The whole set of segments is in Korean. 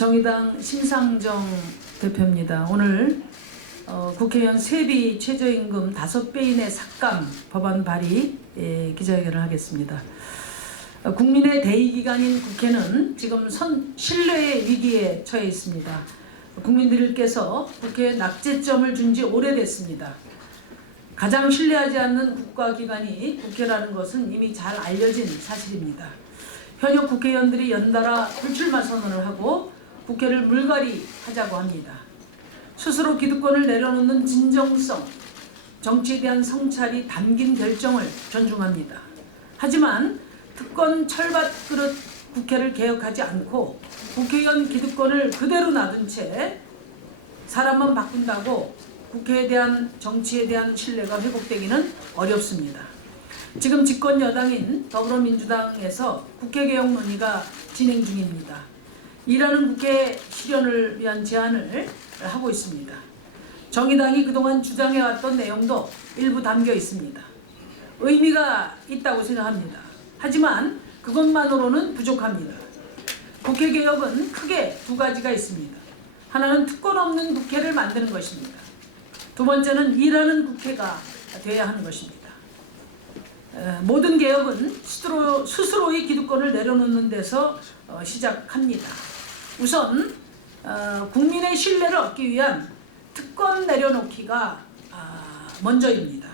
정의당 심상정 대표입니다. 오늘 국회의원 세비 최저임금 5배 이내 삭감 법안 발의 기자회견을 하겠습니다. 국민의 대의기관인 국회는 지금 신뢰의 위기에 처해 있습니다. 국민들께서 국회에 낙제점을 준 지 오래됐습니다. 가장 신뢰하지 않는 국가기관이 국회라는 것은 이미 잘 알려진 사실입니다. 현역 국회의원들이 연달아 불출마 선언을 하고 국회를 물갈이 하자고 합니다. 스스로 기득권을 내려놓는 진정성, 정치에 대한 성찰이 담긴 결정을 존중합니다. 하지만 특권 철밥그릇 국회를 개혁하지 않고 국회의원 기득권을 그대로 놔둔 채 사람만 바꾼다고 국회에 대한 정치에 대한 신뢰가 회복되기는 어렵습니다. 지금 집권 여당인 더불어민주당에서 국회개혁 논의가 진행 중입니다. 일하는 국회 실현을 위한 제안을 하고 있습니다. 정의당이 그동안 주장해왔던 내용도 일부 담겨 있습니다. 의미가 있다고 생각합니다. 하지만 그것만으로는 부족합니다. 국회개혁은 크게 두 가지가 있습니다. 하나는 특권 없는 국회를 만드는 것입니다. 두 번째는 일하는 국회가 돼야 하는 것입니다. 모든 개혁은 스스로의 기득권을 내려놓는 데서 시작합니다. 우선 국민의 신뢰를 얻기 위한 특권 내려놓기가 먼저입니다.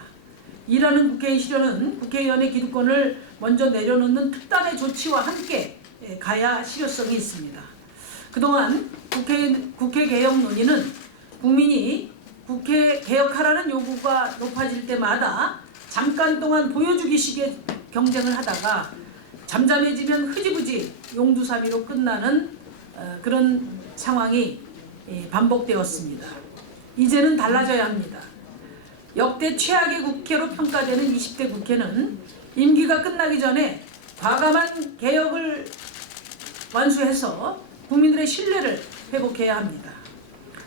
일하는 국회의 실현은 국회의원의 기득권을 먼저 내려놓는 특단의 조치와 함께 가야 실효성이 있습니다. 그동안 국회 개혁 논의는 국민이 국회 개혁하라는 요구가 높아질 때마다 잠깐 동안 보여주기식의 경쟁을 하다가 잠잠해지면 흐지부지 용두사미로 끝나는 그런 상황이 반복되었습니다. 이제는 달라져야 합니다. 역대 최악의 국회로 평가되는 20대 국회는 임기가 끝나기 전에 과감한 개혁을 완수해서 국민들의 신뢰를 회복해야 합니다.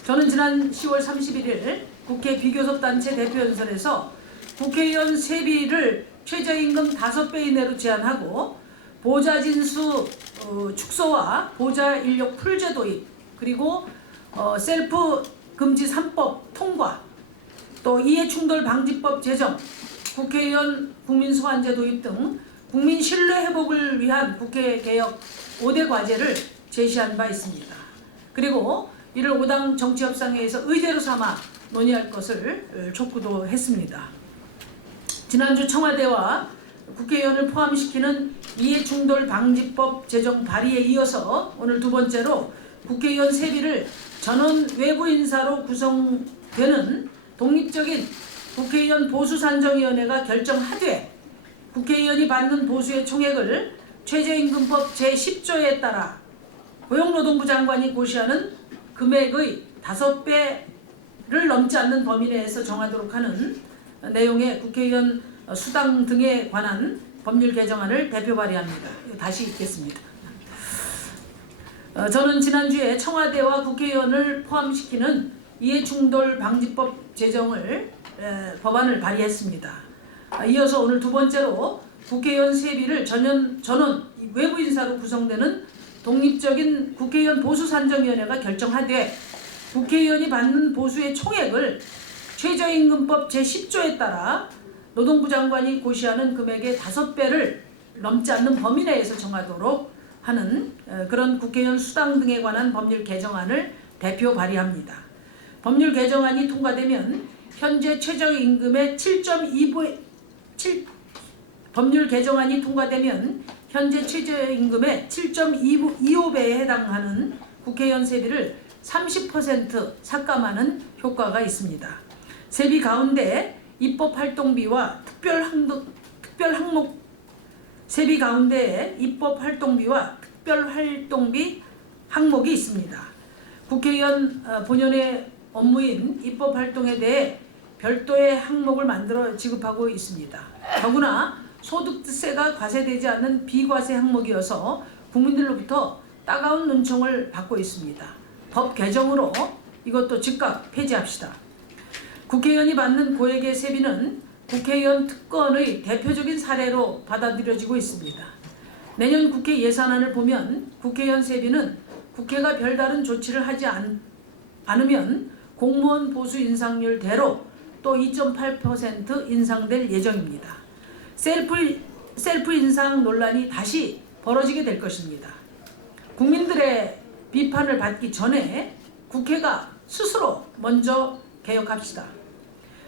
저는 지난 10월 31일 국회 비교섭단체 대표연설에서 국회의원 세비를 최저임금 5배 이내로 제한하고 보좌 진수 축소와 보좌 인력 풀제 도입, 그리고 셀프 금지 3법 통과, 또 이해충돌 방지법 제정, 국회의원 국민소환제 도입 등 국민 신뢰 회복을 위한 국회 개혁 5대 과제를 제시한 바 있습니다. 그리고 이를 5당 정치협상회에서 의제로 삼아 논의할 것을 촉구도 했습니다. 지난주 청와대와 국회의원을 포함시키는 이해충돌 방지법 제정 발의에 이어서 오늘 두 번째로 국회의원 세비를 전원 외부 인사로 구성되는 독립적인 국회의원 보수산정위원회가 결정하되 국회의원이 받는 보수의 총액을 최저임금법 제10조에 따라 고용노동부 장관이 고시하는 금액의 5배를 넘지 않는 범위 내에서 정하도록 하는 내용의 국회의원 수당 등에 관한 법률 개정안을 대표 발의합니다. 다시 읽겠습니다. 저는 지난주에 청와대와 국회의원을 포함시키는 이해충돌 방지법 제정을 법안을 발의했습니다. 이어서 오늘 두 번째로 국회의원 세비를 전원 외부 인사로 구성되는 독립적인 국회의원 보수산정위원회가 결정하되 국회의원이 받는 보수의 총액을 최저임금법 제10조에 따라 노동부 장관이 고시하는 금액의 5배를 넘지 않는 범위 내에서 정하도록 하는 그런 국회의원 수당 등에 관한 법률 개정안을 대표 발의합니다. 법률 개정안이 통과되면 현재 최저임금의 7.25배 법률 개정안이 통과되면 현재 최저임금의 7.25배에 해당하는 국회의원 세비를 30% 삭감하는 효과가 있습니다. 세비 가운데 입법 활동비와 세비 가운데 입법 활동비와 특별 활동비 항목이 있습니다. 국회의원 본연의 업무인 입법 활동에 대해 별도의 항목을 만들어 지급하고 있습니다. 더구나 소득세가 과세되지 않는 비과세 항목이어서 국민들로부터 따가운 눈총을 받고 있습니다. 법 개정으로 이것도 즉각 폐지합시다. 국회의원이 받는 고액의 세비는 국회의원 특권의 대표적인 사례로 받아들여지고 있습니다. 내년 국회 예산안을 보면 국회의원 세비는 국회가 별다른 조치를 하지 않으면 공무원 보수 인상률대로 또 2.8% 인상될 예정입니다. 셀프 인상 논란이 다시 벌어지게 될 것입니다. 국민들의 비판을 받기 전에 국회가 스스로 먼저 개혁합시다.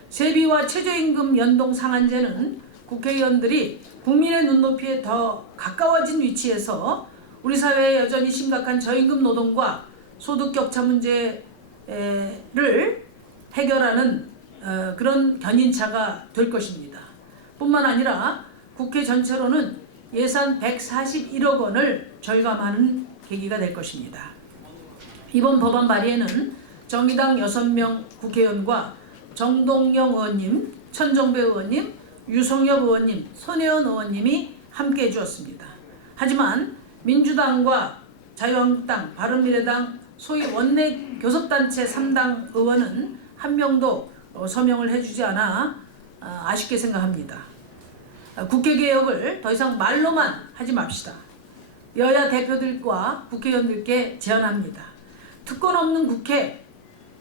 세비와 최저임금 연동 상한제는 국회의원들이 국민의 눈높이에 더 가까워진 위치에서 우리 사회의 여전히 심각한 저임금 노동과 소득 격차 문제를 해결하는 그런 견인차가 될 것입니다. 뿐만 아니라 국회 전체로는 예산 141억 원을 절감하는 계기가 될 것입니다. 이번 법안 발의에는 정의당 6명 국회의원과 정동영 의원님, 천정배 의원님, 유성엽 의원님, 손혜원 의원님이 함께해 주었습니다. 하지만 민주당과 자유한국당, 바른미래당, 소위 원내 교섭단체 3당 의원은 한 명도 서명을 해주지 않아 아쉽게 생각합니다. 국회 개혁을 더 이상 말로만 하지 맙시다. 여야 대표들과 국회의원들께 제안합니다. 특권 없는 국회,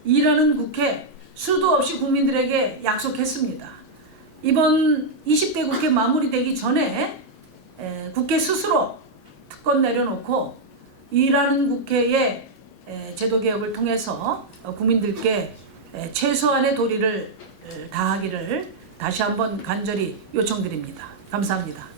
일하는 국회, 수도 없이 국민들에게 약속했습니다. 이번 20대 국회 마무리되기 전에 국회 스스로 특권 내려놓고 일하는 국회의 제도개혁을 통해서 국민들께 최소한의 도리를 다하기를 다시 한번 간절히 요청드립니다. 감사합니다.